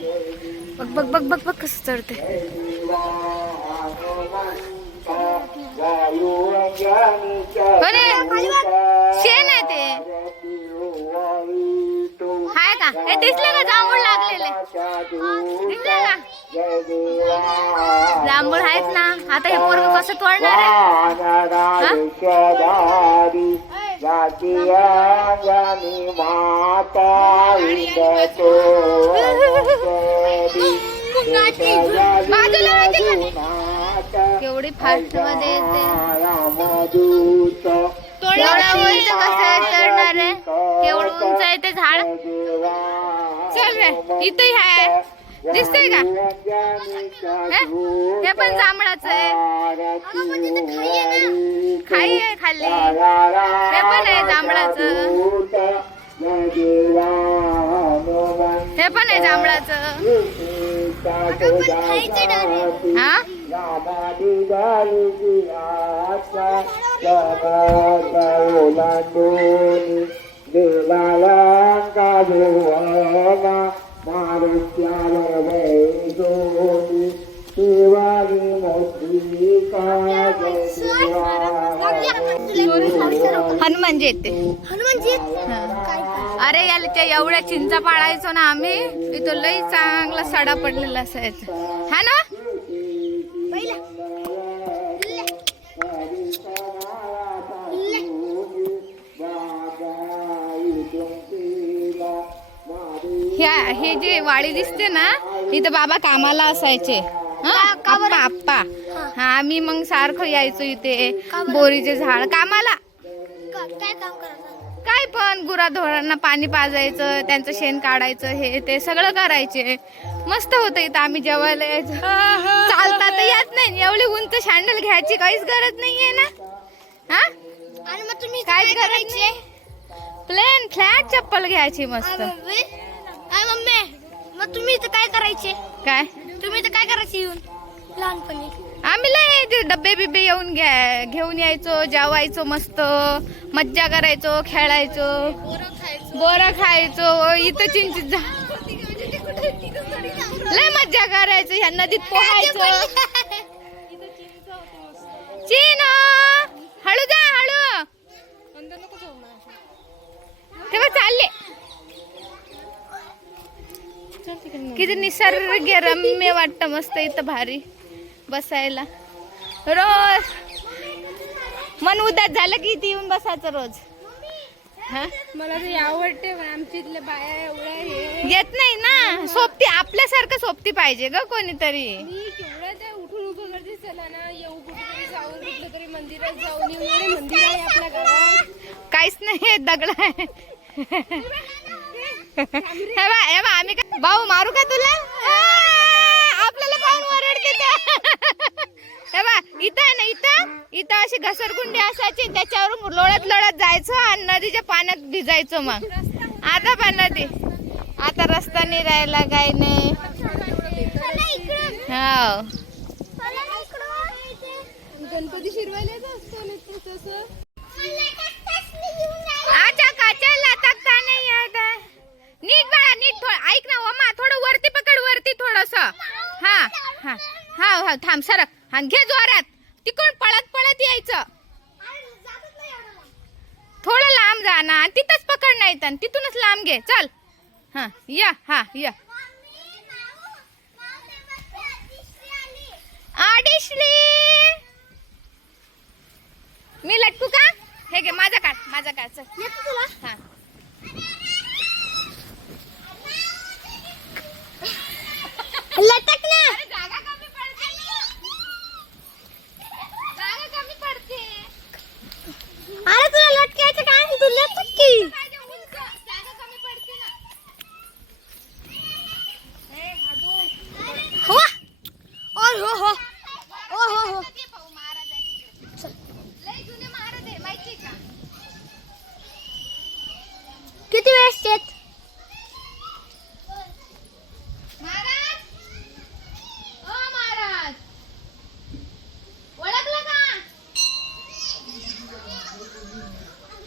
बघ बघ बघ बघ बघ कसं चढते अरे शेण आहे ते. हाय का? हे दिसलं का जांभूळ लागलेले दिसलं का? जांभूळ आहेत ना. आता हे पोरग कसं तोडणार आहे? बाजूला माहिती का केवढी फास्टमध्ये येते एवढ्या उंच कसं चढणार आहे एवढं उंच आहे ते झाड? चल रे इथे आहे. दिसतंय का? हे? पण जांभळाचं आहे. खाई आहे खाल्ली. हे पण आहे जांभळाचं. हे पण आहे जांभळाचं. हा? हनुमानजी येते अरे याला त्या एवढ्या चिंचा पाळायचो ना आम्ही इथं लई चांगला सडा पडलेला असायचा हा ना ह्या हे जे वाडी दिसते ना इथं बाबा कामाला असायचे? आप्पा आप्पा. हा. आम्ही मग सारखं यायचो इथे बोरीचे झाड. कामाला. काय पण गुराढोरांना पाणी पाजायचं त्यांचं शेण काढायचं हे ते सगळं करायचे. मस्त होतं इथं आम्ही जेवायला यायचो. चालता तर येत नाही एवढी उंच शँडल घ्यायची काहीच गरज नाहीये ना? हा? आणि मग तुम्ही काय करायचे? प्लेन फ्लॅट चप्पल घ्यायची मस्त. आय मम्मी मग तुम्ही इथं काय करायचे? काय? तुम्ही इथं काय करायचे येऊन? लहानपणी. आम्ही लय ते डब्बे बिब्बे येऊन घ्या घेऊन यायचो जेवायचो मस्त मज्जा करायचो खेळायचो. बोरं खायचो. इथं चिंच लय मज्जा करायचो ह्या नदीत पोहायचो. चीन हळू जा हळू. तेव्हा चालले. किती निसर्ग रम्य वाटत मस्त इथं भारी बसायला. रोज. मन उदास झालं की इथे येऊन बसायचं रोज. हा? मला आवडते पण आमच्या इथल्या बाया एवढ्या हे येत नाही ना. सोबती आपल्यासारखं सोबती पाहिजे ग कोणीतरी. मी केवढं ते उठून उभं करते चला ना येऊ कुठेतरी जाऊन कुठलं तरी मंदिरात जाऊन येऊ एवढे मंदिर आहे आपल्या गावात. काहीच नाही दगड आहे. आम्ही काय भाऊ मारू का तुला? आपल्याला पाहून ओरडते हे बा इथं आहे ना इथं? इथं अशी घसरगुंडी असायची त्याच्यावरून लोळत लोळत जायचं आणि नदीच्या पाण्यात भिजायचं मग. आता पण नदी. आता रस्ता नाही राहिला काही नाही. हो. गणपती शिरवायला येत असतो ना ते तसं आजा काचल आता नाही याद नीट बाळा नीट थोडं ऐक ना ओमा थोडं वरती पकड वरती थोडस हा हा हा थांब सरक. हा घे जोरात. तिकडून पळत पळत यायचं. थोडं लांब जा ना. आणि तिथंच पकड नाही तर. तिथूनच लांब घे. चल. हा या हा या. आडिशली. मी लटकू का? हे घे माझा काढ माझा काढ. चल. येतो तुला. हा. लटक ना अरे जागा कमी पडते जागा कमी पडते अरे तुला लटकायचं काय नाही, तू लटक की पाहिजे उंच जागा कमी पडते ना हो ओ हो हो ओ हो हो घे भाऊ महाराज आहे. लय जुने महाराज आहे माहिती का किती वेळेस येत महाराज ओ महाराज ओळखलं का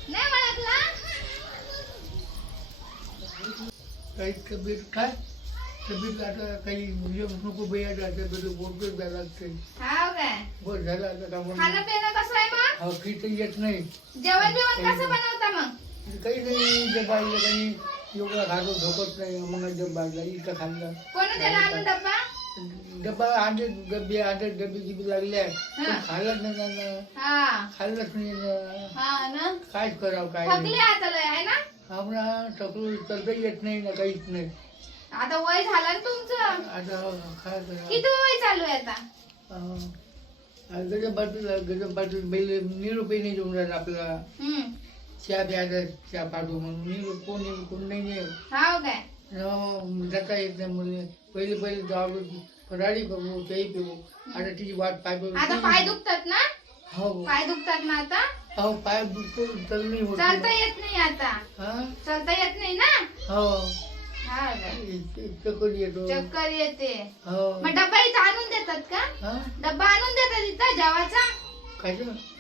नाही ओळखला काही कबीर काय? तब्येत आता काही म्हणजे नको बाई आता तब्येत बोलतोच जायला लागते हाव काय? बस झालं आता खाणं पिणं कसं आहे मग? हा की तर येत नाही. जेवण बिवण कसं बनवता मग? काही नाही डबा इथं काही एवढा खातो झोपत नाही. मग डबा इथं खाल्लं. कोण त्याला आणून डब्बा? डबा आणले डबे आणले डबे गिबे लागले. पण हा. खाल्लंच नाही त्यांना. हा. खाल्लंच नाही ना. हा ना. काय करावं काय थकले नाही. आता लय आहे ना? आम्हाला थकलो चलता येत नाही ना काहीच नाही. आता वय झालं ना तुमचं? आता काय करावं किती वय चालू आहे आता? गजब पाटील गजब पाटील बैल निरोपही नाही देऊन राहिला हम्म. चहा प्यायला चहा पाठवू म्हणून. निरोप कोण येईल, कोण नाही येईल. हाव काय? न जाता येत नाही मुले पहिले पहिले जाऊ फराळी करू तेही पिऊ. आता तिची वाट पाय बघू. आता पाय दुखतात ना? हो. पाय दुखतात ना आता? हो पाय दुखतो नाही होत चालता येत नाही आता. हा? चालता येत नाही ना? हो. हा काय इ- चक्कर येतो? चक्कर येते. हो. मग डब्बा इथं आणून देतात का? हा? डब्बा आणून देतात इथं जेवाचा काय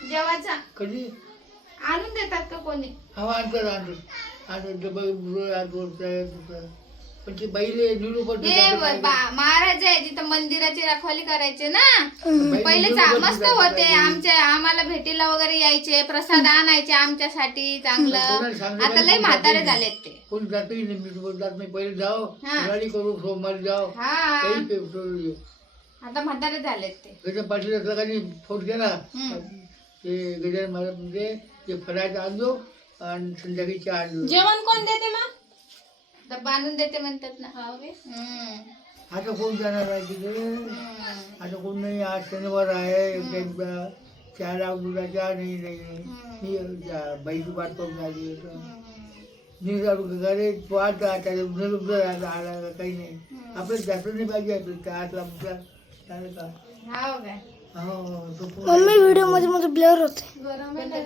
जेवाचा कधी? आणून देतात का कोणी? हा आणतात आणतात. आणतात डबा आणतो पण ते बैले हे बा- महाराज आहे जिथं मंदिराची रखवाली करायचे ना? पहिले चा- मस्त होते आमच्या आम्हाला भेटीला वगैरे यायचे प्रसाद आणायचे आमच्यासाठी चांगलं. आता लय म्हातारे झालेत ते. कोण जातही नाही मी जात नाही. पहिले जाओ हा. फराळी करू सोमवारी जाओ. हा. काही आता म्हातारे झालेत ते. गजब पाटील नाही फोन केला. हम्म. ते गजानन महाराज म्हणजे ते फराळाचं आणलो आणि संध्याकाळी चहा आणलो जेवण कोण देते मग? डब्बा आणून देते म्हणतात ना. हम्म. आता कोण जाणार आहे तिथे हम्म. आता कोण नाही आज शनिवार आहे. लागला चहा नाही. नाही मी त्या बाईची वाट पाहून आली. निघालो घरे पाहता आता निरुद्ध आला आला काही नाही. आपलं जास्त नाही पाहिजे आपलं चहा लागला चालेल का? हाव काय हो तो मम्मी व्हिडिओमध्ये मध्ये ब्लर होते गरम आहे